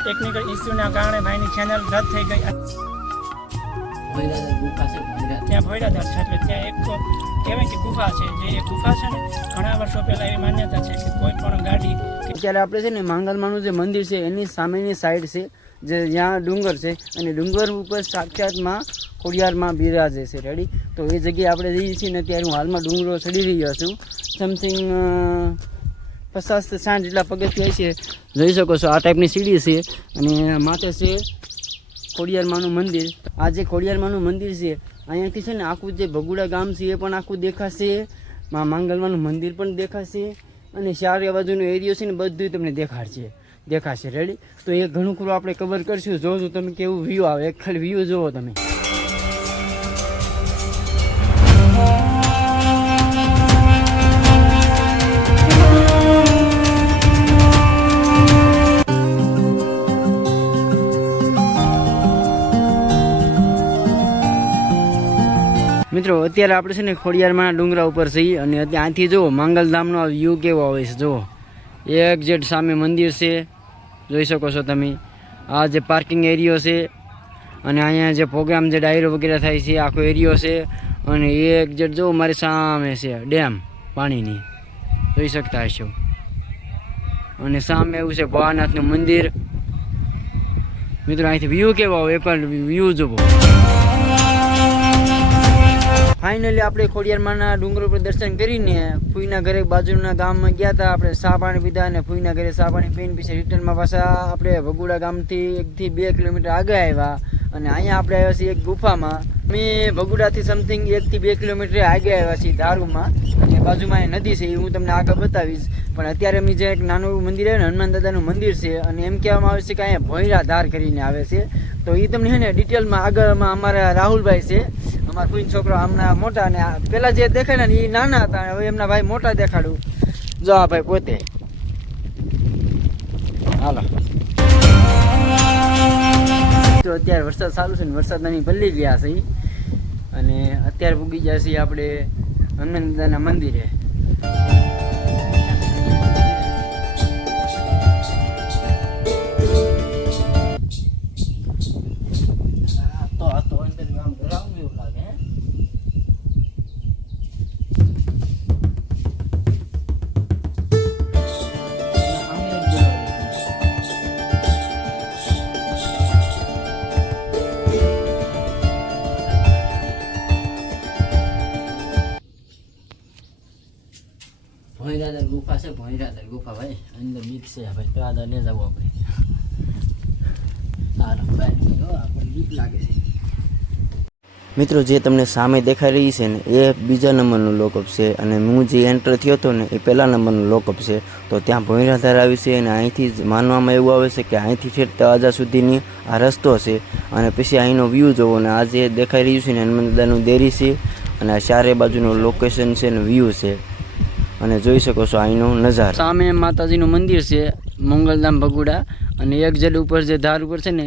Technical ઇસ્યુના કારણે ભાઈની channel રદ થઈ ગઈ. ત્યાં ભોયરાધાર છે એટલે ત્યાં એક કહેવાય કે ગુફા છે. જે એ ગુફા છે ને ઘણા વર્ષો પહેલાં એવી માન્યતા છે કે કોઈ પણ ગાડી. અત્યારે આપણે છે ને માંગલમાનું જે મંદિર છે એની સામેની સાઈડ છે જે જ્યાં ડુંગર છે અને ડુંગર ઉપર સાક્ષાતમાં ખોડિયારમાં બિરાજે છે. રેડી? તો એ જગ્યાએ આપણે જઈએ છીએ ને અત્યારે હું હાલમાં ડુંગરો ચડી રહ્યો છું. સમથિંગ 50-60 જેટલા પગથિયા છે. જોઈ શકો છો આ ટાઈપની સીડી છે અને માથે છે ખોડિયારમાંનું મંદિર. આ જે ખોડિયારમાંનું મંદિર છે અહીંયાથી છે ને આખું જે ભગુડા ગામ છે એ પણ આખું દેખાશે, માંગલમાનું મંદિર પણ દેખાશે અને ચારે બાજુનો એરિયો છે ને બધું તમને દેખાશે. રેડી? તો એ ઘણું ખરું આપણે કવર કરશું. જોજો તમે કેવું વ્યૂ આવે, એક ખાલી વ્યૂ જોવો તમે. મિત્રો અત્યારે આપણે છે ને ખોડિયારમાં ડુંગરા ઉપર છીએ અને ત્યાંથી જુઓ માંગલધામનો આ વ્યૂ કેવો આવે છે. જુઓ એક્ઝેક્ટ સામે મંદિર છે, જોઈ શકો છો તમે. આ જે પાર્કિંગ એરિયો છે અને અહીંયા જે પ્રોગ્રામ જે ડાયરો વગેરે થાય છે આખો એરિયો છે અને એક્ઝેક્ટ જુઓ મારી સામે છે ડેમ પાણીની, જોઈ શકતા હશો. અને સામે એવું છે ભોળાનાથનું મંદિર. મિત્રો અહીંથી વ્યૂ કેવો આવે એ પણ વ્યૂ જુઓ. ફાઇનલી આપણે ખોડિયારમાંના ડુંગર ઉપર દર્શન કરીને ફૂઈના ઘરે બાજુના ગામમાં ગયા હતા. આપણે ચા પાણી પીધા અને ફૂઈના ઘરે ચા પાણી પીને પછી રિટર્નમાં પાછા આપણે ભગુડા ગામથી 1 થી 2 કિલોમીટર આગળ આવ્યા અને અહીંયા આપણે આવ્યા છીએ એક ગુફામાં. અમે ભગુડાથી સમથિંગ 1 થી 2 કિલોમીટર આગળ આવ્યા છીએ ધારુમાં અને બાજુમાં એ નદી છે એ હું તમને આગળ બતાવીશ. પણ અત્યારે અમે જે એક નાનું મંદિર આવે ને હનુમાન દાદાનું મંદિર છે અને એમ કહેવામાં આવે છે કે અહીંયા ભોયરાધાર કરીને આવે છે. તો એ તમને છે ને ડિટેલમાં આગળમાં અમારા રાહુલભાઈ છે, અમારા કોઈ છોકરો હમણાં મોટા અને પેલા જે દેખાય ને એ નાના હતા, હવે એમના ભાઈ મોટા દેખાડું. જો આ ભાઈ પોતે. હાલો તો અત્યારે વરસાદ ચાલુ છે ને વરસાદમાં પલ્લી ગયા છે અને અત્યારે પૂગી ગયા છીએ આપણે હનુમાન દાદાના મંદિરે. ભોયરાધાર ગુફા છે, ભોયરાધાર ગુફા ભાઈ. અંદર બીક છે ભાઈ, તો આગળ લઈ જવું આપણે. સારું ભાઈ, આપણને બીક લાગે છે. મિત્રો જે તમને સામે દેખાઈ રહી છે ને એ બીજા નંબરનું લોકઅપ છે અને હું જે એન્ટર થયો હતો ને એ પહેલા નંબરનું લોકઅપ છે. તો ત્યાં ભોયરાધાર આવી છે અને અહીંથી જ માનવામાં એવું આવે છે કે અહીંથી ઠેઠ તળાજા સુધીની આ રસ્તો છે અને પછી અહીંનો વ્યૂ જોવો ને આ જે દેખાઈ રહ્યું છે ને હનુમાન દાદાનું દેરી છે અને આ ચારે બાજુનું લોકેશન છે ને વ્યૂ છે અને જોઈ શકો છો અહીંનો નજારો. સામે માતાજીનું મંદિર છે મંગલધામ ભગુડા અને એક જડ ઉપર જે ધાર ઉપર છે ને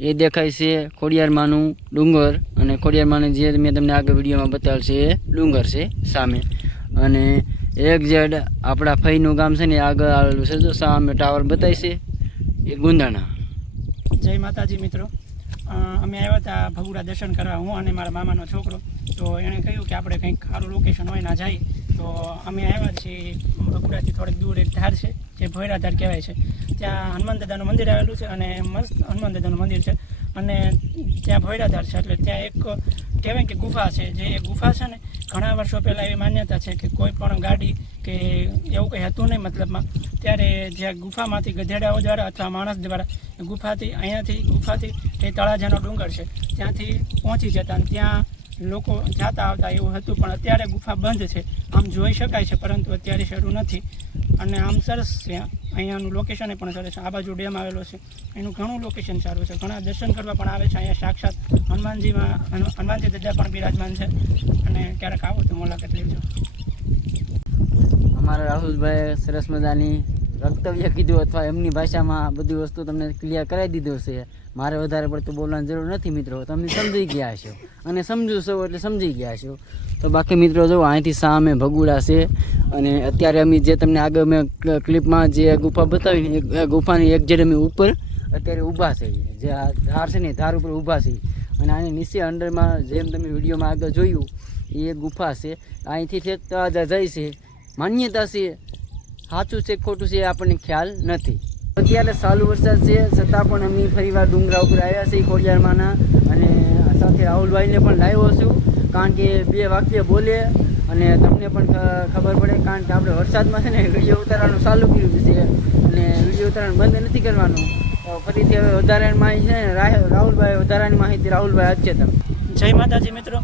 એ દેખાય છે ખોડિયારમાંનું ડુંગર અને ખોડિયારમાંનું જે મેં તમને આગળ વિડીયોમાં બતાવેલ છે એ ડુંગર છે સામે. અને એક જડ આપણા ફઈનું ગામ છે ને આગળ આવેલું છે. જો સામે ટાવર બતાય છે એ ગુંદાણા. જય માતાજી મિત્રો. અમે આવ્યા હતા ભગુડા દર્શન કરવા, હું અને મારા મામાનો છોકરો. તો એણે કહ્યું કે આપણે કંઈક સારું લોકેશન હોય ના જાય. તો અમે આવ્યા છીએ ભગુડાથી થોડીક દૂર એક ધાર છે જે ભોયરાધાર કહેવાય છે. ત્યાં હનુમાન દાદાનું મંદિર આવેલું છે અને મસ્ત હનુમાન દાદાનું મંદિર છે અને ત્યાં ભોયરાધાર છે એટલે ત્યાં એક કહેવાય કે ગુફા છે. જે એ ગુફા છે ને ઘણા વર્ષો પહેલાં એવી માન્યતા છે કે કોઈ પણ ગાડી કે એવું કંઈ હતું નહીં મતલબમાં, ત્યારે જ્યાં ગુફામાંથી ગધેડાઓ દ્વારા અથવા માણસ દ્વારા ગુફાથી ગુફાથી એ તળાજાનો ડુંગર છે ત્યાંથી પહોંચી જતા અને ત્યાં લોકો જતા આવતા એવું હતું. પણ અત્યારે ગુફા બંધ છે, આમ જોઈ શકાય છે પરંતુ અત્યારે શરૂ નથી. અને આમ સરસ છે, અહીંયાનું લોકેશન પણ સરસ છે. આ બાજુ ડેમ આવેલો છે, એનું ઘણું લોકેશન સારું છે. ઘણા દર્શન કરવા પણ આવે છે. અહીંયા સાક્ષાત હનુમાનજી દાદા પણ બિરાજમાન છે અને ક્યારેક આવો તો મુલાકાત લેજો. અમારા રાહુલભાઈ સરસ મજાની વક્તવ્ય કીધું અથવા એમની ભાષામાં બધી વસ્તુ તમને ક્લિયર કરાવી દીધું છે. મારે વધારે પડતું બોલવાની જરૂર નથી મિત્રો, તમે સમજી ગયા છો અને સમજો છો એટલે સમજી ગયા છો. તો બાકી મિત્રો જો અહીંથી સામે ભગુડા છે અને અત્યારે અમે જે તમને આગળ મેં ક્લિપમાં જે ગુફા બતાવી એ ગુફાની એક જડ અમે ઉપર અત્યારે ઊભા છે, જે આ ધાર છે ને ધાર ઉપર ઊભા છે. અને આની નીચે અંડરમાં જેમ તમે વિડીયોમાં આગળ જોયું એ ગુફા છે. અહીંથી છેક જાય છે. માન્યતા છે, સાચું છે ખોટું છે આપણને ખ્યાલ નથી. અત્યારે ચાલુ વરસાદ છે છતાં પણ અમે ફરીવાર ડુંગરા ઉપર આવ્યા છીએ ખોડિયારમાંના, અને સાથે રાહુલભાઈને પણ લાવ્યો છું, કારણ કે 2 વાક્ય બોલે અને તમને પણ ખબર પડે. કારણ કે આપણે વરસાદમાં છે ને વિડીયો ઉતારવાનું ચાલુ કર્યું છે અને વિડીયો ઉતારવાનું બંધ નથી કરવાનું. તો ફરીથી હવે વધારાની માહિતી છે ને રાહુલભાઈ વધારાની માહિતી રાહુલભાઈ અચેતન. જય માતાજી મિત્રો.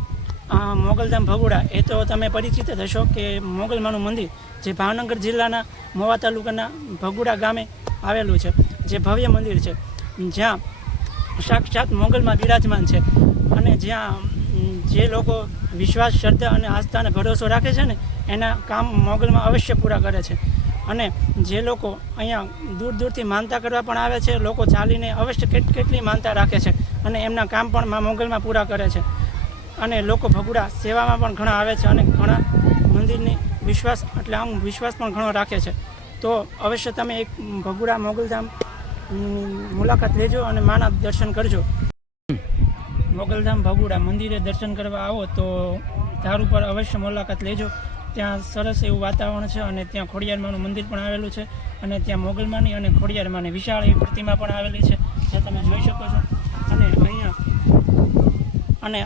મોગલધામ ભગુડા એ તો તમે પરિચિત જ હશો કે મોગલમાનું મંદિર જે ભાવનગર જિલ્લાના મોવા તાલુકાના ભગુડા ગામે આવેલું છે, જે ભવ્ય મંદિર છે, જ્યાં સાક્ષાત મોગલમાં બિરાજમાન છે. અને જ્યાં જે લોકો વિશ્વાસ, શ્રદ્ધા અને આસ્થા અને ભરોસો રાખે છે ને એના કામ મોગલમાં અવશ્ય પૂરા કરે છે. અને જે લોકો અહીંયા દૂર દૂરથી માનતા કરવા પણ આવે છે, લોકો ચાલીને અવશ્ય કેટલી માનતા રાખે છે અને એમના કામ પણ મોગલમાં પૂરા કરે છે. અને લોકો ભગુડા સેવામાં પણ ઘણા આવે છે અને ઘણા મંદિરની વિશ્વાસ પણ ઘણો રાખે છે. તો અવશ્ય તમે એક ભગુડા મોગલધામ મુલાકાત લેજો અને માના દર્શન કરજો. મોગલધામ ભગુડા મંદિરે દર્શન કરવા આવો તો ધાર ઉપર અવશ્ય મુલાકાત લેજો. ત્યાં સરસ એવું વાતાવરણ છે અને ત્યાં ખોડિયારમાંનું મંદિર પણ આવેલું છે અને ત્યાં મોગલમાની અને ખોડિયારમાંની વિશાળ એવી પ્રતિમા પણ આવેલી છે, જે તમે જોઈ શકો છો. અને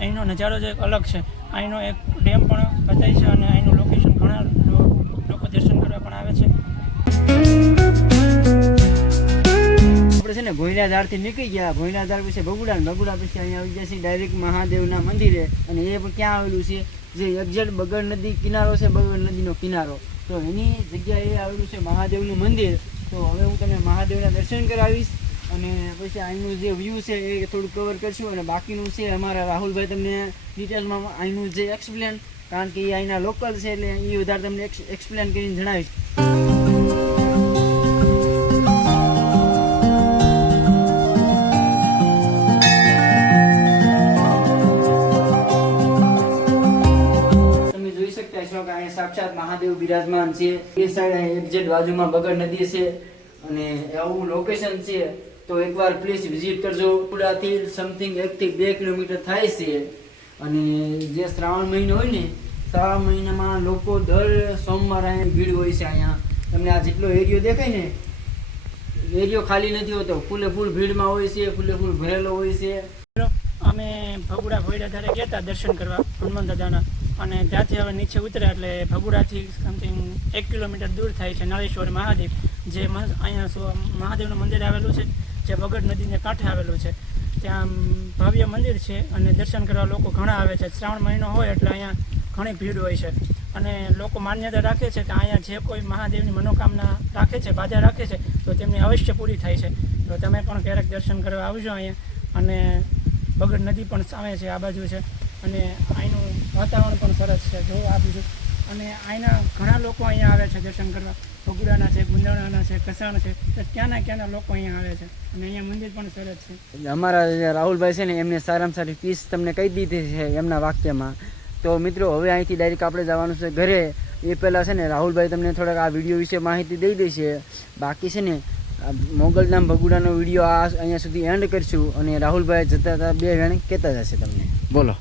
અહીંનો નજારો જે અલગ છે, અહીંનો એક ડેમ પણ બતાય છે અને અહીંનું લોકેશન ઘણા લોકો દર્શન કરવા પણ આવે છે. આપણે છે ને ભોયરાધારથી નીકળી ગયા, ભોયરાધાર પછી ભગુડા પછી અહીંયા આવી ગયા છે ડાયરેક્ટ મહાદેવના મંદિરે. અને એ પણ ક્યાં આવેલું છે, જે એક્ઝેક્ટ બગડ નદી કિનારો છે, બગડ નદીનો કિનારો, તો એની જગ્યાએ આવેલું છે મહાદેવનું મંદિર. તો હવે હું તમને મહાદેવના દર્શન કરાવીશ અને પછી અહીંનું જે વ્યૂ છે એ થોડું કવર કરશું. અને બાકીનું છે અમારા રાહુલભાઈ તમને ડિટેલમાં અહીંનું જે એક્સપ્લેન, કારણ કે એ અહીંના લોકલ છે એટલે એ વધારે તમને એક્સપ્લેન કરીને જણાવીશ. સાક્ષાત મહાદેવ બિરાજમાન છે. એ સાઈડ એક્ઝેક્ટ બાજુમાં બગડ નદી છે અને એવું લોકેશન છે. તો એકવાર પ્લીઝ વિઝિટ કરજો. ભગુડાથી સમથિંગ 1 થી 2 કિલોમીટર થાય છે. અને જે શ્રાવણ મહિનો હોય ને, શ્રાવણ મહિનામાં લોકો દર સોમવારે ભીડ હોય છે. અહીંયા તમને આ જેટલો એરિયો દેખાય ને, એરિયો ખાલી નથી હોતો, ફૂલે ફૂલ ભીડમાં હોય છે, ફૂલે ફૂલ ભરેલો હોય છે. અમે ભગુડા ભોયરાધારે ગયા હતા દર્શન કરવા હનુમાન દાદાના, અને ત્યાંથી હવે નીચે ઉતર્યા એટલે ભગુડાથી સમથિંગ 1 કિલોમીટર દૂર થાય છે નાળેશ્વર મહાદેવ, જે અહીંયા મહાદેવનું મંદિર આવેલું છે, જે બગડ નદીને કાંઠે આવેલું છે. ત્યાં ભવ્ય મંદિર છે અને દર્શન કરવા લોકો ઘણા આવે છે. શ્રાવણ મહિનો હોય એટલે અહીંયા ઘણી ભીડ હોય છે અને લોકો માન્યતા રાખે છે કે અહીંયા જે કોઈ મહાદેવની મનોકામના રાખે છે, બાધા રાખે છે, તો તેમની અવશ્ય પૂરી થાય છે. તો તમે પણ ક્યારેક દર્શન કરવા આવજો અહીંયા. અને બગડ નદી પણ સામે છે, આ બાજુ છે, અને અહીંનું વાતાવરણ પણ સરસ છે, જો આ બીજું. અને અહીંના ઘણા લોકો અહીંયા આવે છે દર્શન કરવા. ભગુડાના છે, ગુંદાણાના છે, કસાણ છે, તો ક્યાંના લોકો અહીંયા આવે છે અને અહીંયા મંદિર પણ સરસ છે. અમારા જે રાહુલભાઈ છે ને એમને સારામાં સારી પીસ તમને કહી દીધી છે એમના વાક્યમાં. તો મિત્રો હવે અહીંથી ડાયરેક્ટ આપણે જવાનું છે ઘરે. એ પહેલાં છે ને રાહુલભાઈ તમને થોડાક આ વિડીયો વિશે માહિતી દઈ દેશે. બાકી છે ને મોગલધામ ભગુડાનો વિડીયો આ અહીંયા સુધી એન્ડ કરીશું અને રાહુલભાઈ જતા 2 વેણ કહેતા જશે તમને. બોલો.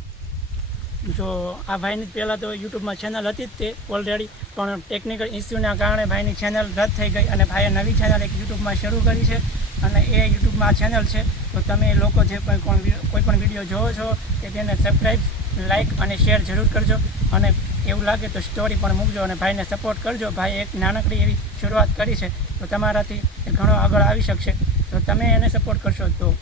જો આ ભાઈની પહેલાં તો યુટ્યુબમાં ચેનલ હતી જ તે ઓલરેડી, પણ ટેકનિકલ ઇસ્યુના કારણે ભાઈની ચેનલ રદ થઈ ગઈ અને ભાઈએ નવી ચેનલ એક યુટ્યુબમાં શરૂ કરી છે અને એ યુટ્યુબમાં આ ચેનલ છે. તો તમે લોકો જે કોઈ પણ વિડીયો જોવો છો કે તેને સબસ્ક્રાઈબ, લાઇક અને શેર જરૂર કરજો. અને એવું લાગે તો સ્ટોરી પણ મૂકજો અને ભાઈને સપોર્ટ કરજો. ભાઈ એક નાનકડી એવી શરૂઆત કરી છે, તો તમારાથી એ ઘણો આગળ આવી શકશે. તો તમે એને સપોર્ટ કરશો તો